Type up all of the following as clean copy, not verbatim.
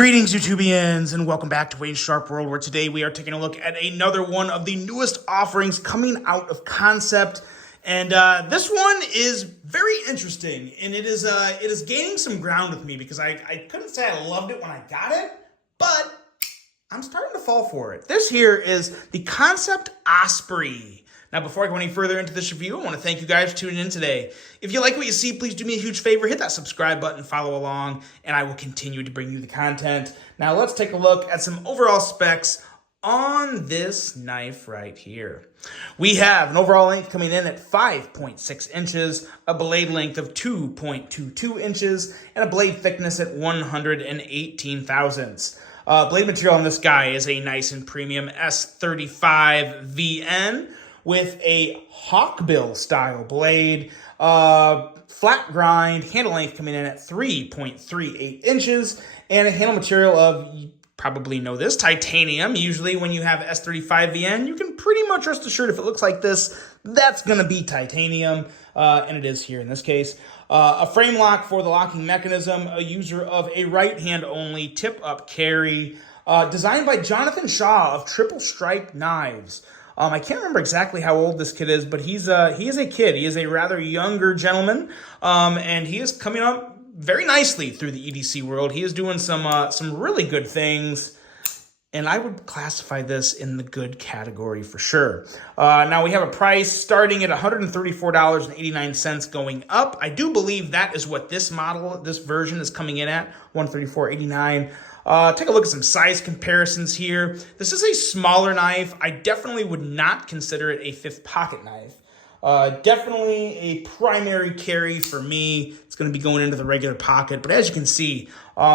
Greetings, YouTubians, and welcome back to Wayne's Sharp World, where today we are taking a look at another one of the newest offerings coming out of Kansept. And this one is very interesting, and it is gaining some ground with me because I couldn't say I loved it when I got it, but I'm starting to fall for it. This here is the Kansept Osprey. Now, before I go any further into this review, I want to thank you guys for tuning in today. If you like what you see, please do me a huge favor. Hit that subscribe button, follow along, and I will continue to bring you the content. Now, let's take a look at some overall specs on this knife right here. We have an overall length coming in at 5.6 inches, a blade length of 2.22 inches, and a blade thickness at 118 thousandths. Blade material on this guy is a nice and premium S35 VN, with a hawkbill style blade, flat grind, handle length coming in at 3.38 inches, and a handle material of, you probably know this, titanium. Usually when you have S35 VN, you can pretty much rest assured if it looks like this, that's going to be titanium, and it is here in this case. A frame lock for the locking mechanism, a user of a right hand only tip-up carry, designed by Jonathan Shaw of Triple Strike Knives. I can't remember exactly how old this kid is, but he is a kid. He is a rather younger gentleman, and he is coming up very nicely through the EDC world. He is doing some really good things, and I would classify this in the good category for sure. Now we have a price starting at $134.89 going up. I do believe that is what this version is coming in at, $134.89. Take a look at some size comparisons here. This is a smaller knife. I definitely would not consider it a fifth pocket knife. Definitely a primary carry for me. It's going to be going into the regular pocket, but as you can see,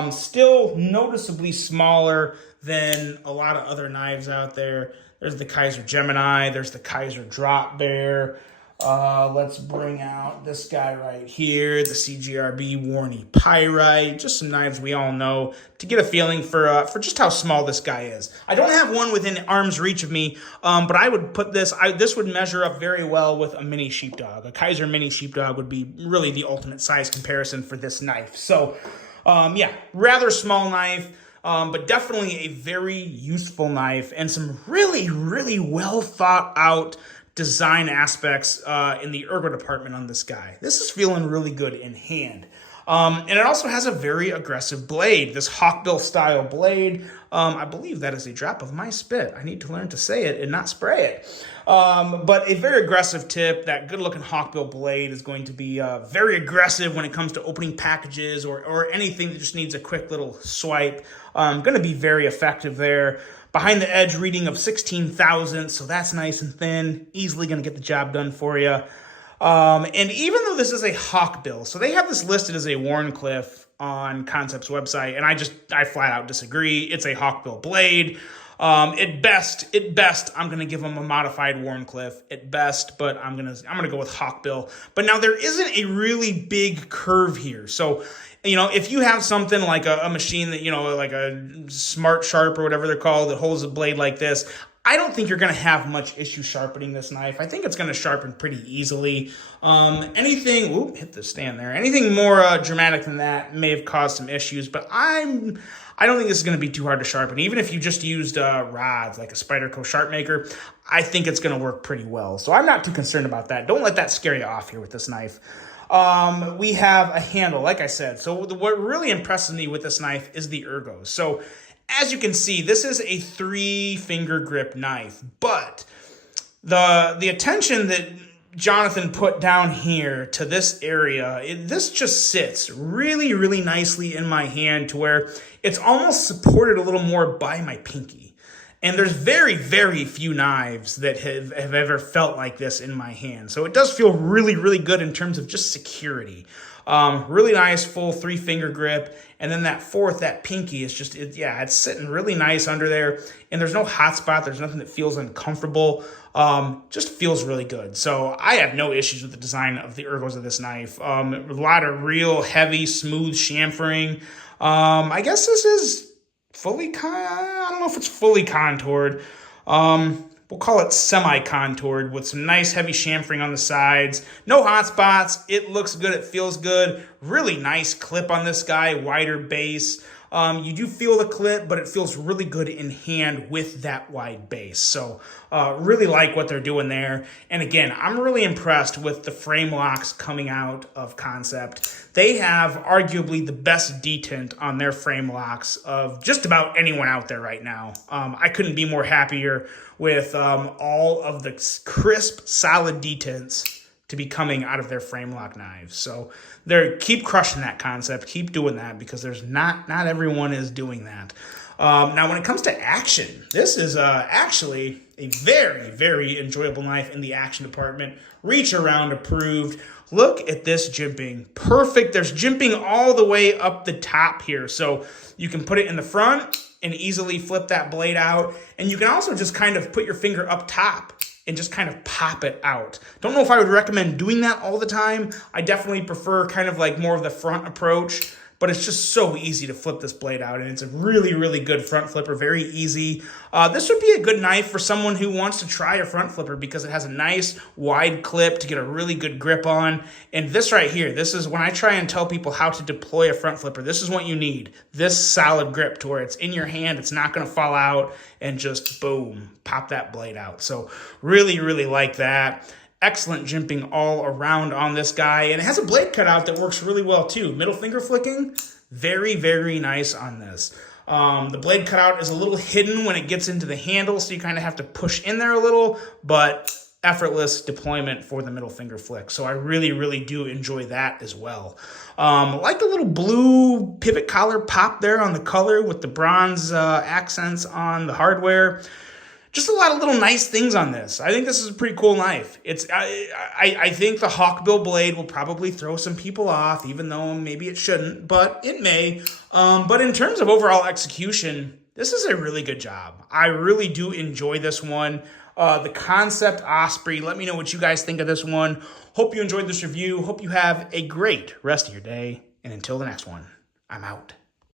still noticeably smaller than a lot of other knives out there. There's the Kaiser Gemini. There's the Kaiser Drop Bear. Let's bring out this guy right here, the CGRB Warney Pyrite. Just some knives we all know to get a feeling for just how small this guy is. I don't have one within arm's reach of me, but I would put this, this would measure up very well with a mini sheepdog. A Kaiser mini sheepdog would be really the ultimate size comparison for this knife. So, yeah, rather small knife. But definitely a very useful knife and some really, really well thought out design aspects in the ergo department on this guy. This is feeling really good in hand. And it also has a very aggressive blade, this hawkbill style blade. I believe that is a drop of my spit. I need to learn to say it and not spray it. But a very aggressive tip. That good looking hawkbill blade is going to be very aggressive when it comes to opening packages or anything that just needs a quick little swipe. Going to be very effective there. Behind the edge reading of 16 thousandths, so that's nice and thin. Easily going to get the job done for you. And even though this is a hawkbill, so they have this listed as a Wharncliffe on Kansept's website, and I flat out disagree. It's a hawkbill blade. At best, I'm gonna give them a modified Wharncliffe at best, but I'm gonna go with hawkbill. But now there isn't a really big curve here, so. You know, if you have something like a machine that, you know, like a Smart Sharp or whatever they're called that holds a blade like this, I don't think you're going to have much issue sharpening this knife. I think it's going to sharpen pretty easily. Anything, hit the stand there. Anything more dramatic than that may have caused some issues, but I don't think this is going to be too hard to sharpen. Even if you just used rods like a Spyderco Sharp Maker, I think it's going to work pretty well. So I'm not too concerned about that. Don't let that scare you off here with this knife. We have a handle, like I said. So what really impresses me with this knife is the ergos. So as you can see, this is a 3-finger grip knife, but the attention that Jonathan put down here to this area, this just sits really, really nicely in my hand to where it's almost supported a little more by my pinky. And there's very, very few knives that have ever felt like this in my hand. So it does feel really, really good in terms of just security. Really nice full 3-finger grip. And then that fourth, that pinky is just, it's sitting really nice under there. And there's no hot spot. There's nothing that feels uncomfortable. Just feels really good. So I have no issues with the design of the ergos of this knife. A lot of real heavy, smooth chamfering. I guess this is I don't know if it's fully contoured. We'll call it semi-contoured with some nice heavy chamfering on the sides. No hot spots. It looks good. It feels good. Really nice clip on this guy. Wider base. You do feel the clip, but it feels really good in hand with that wide base. So really like what they're doing there. And again, I'm really impressed with the frame locks coming out of Kansept. They have arguably the best detent on their frame locks of just about anyone out there right now. I couldn't be more happier with all of the crisp, solid detents to be coming out of their frame lock knives. So keep crushing that Kansept, keep doing that, because there's not everyone is doing that. Now, when it comes to action, this is actually a very, very enjoyable knife in the action department. Reach around approved. Look at this jimping. Perfect. There's jimping all the way up the top here. So you can put it in the front and easily flip that blade out. And you can also just kind of put your finger up top and just kind of pop it out. Don't know if I would recommend doing that all the time. I definitely prefer kind of like more of the front approach, but it's just so easy to flip this blade out, and it's a really, really good front flipper, very easy. This would be a good knife for someone who wants to try a front flipper because it has a nice wide clip to get a really good grip on. And this right here, this is when I try and tell people how to deploy a front flipper, this is what you need. This solid grip to where it's in your hand, it's not gonna fall out, and just boom, pop that blade out. So really, really like that. Excellent jimping all around on this guy. And it has a blade cutout that works really well too. Middle finger flicking, very, very nice on this. The blade cutout is a little hidden when it gets into the handle, so you kind of have to push in there a little, but effortless deployment for the middle finger flick. So I really, really do enjoy that as well. Like the little blue pivot collar pop there on the color with the bronze accents on the hardware. Just a lot of little nice things on this. I think this is a pretty cool knife. I think the hawkbill blade will probably throw some people off, even though maybe it shouldn't, but it may. But in terms of overall execution, this is a really good job. I really do enjoy this one. The Kansept Osprey, let me know what you guys think of this one. Hope you enjoyed this review. Hope you have a great rest of your day. And until the next one, I'm out.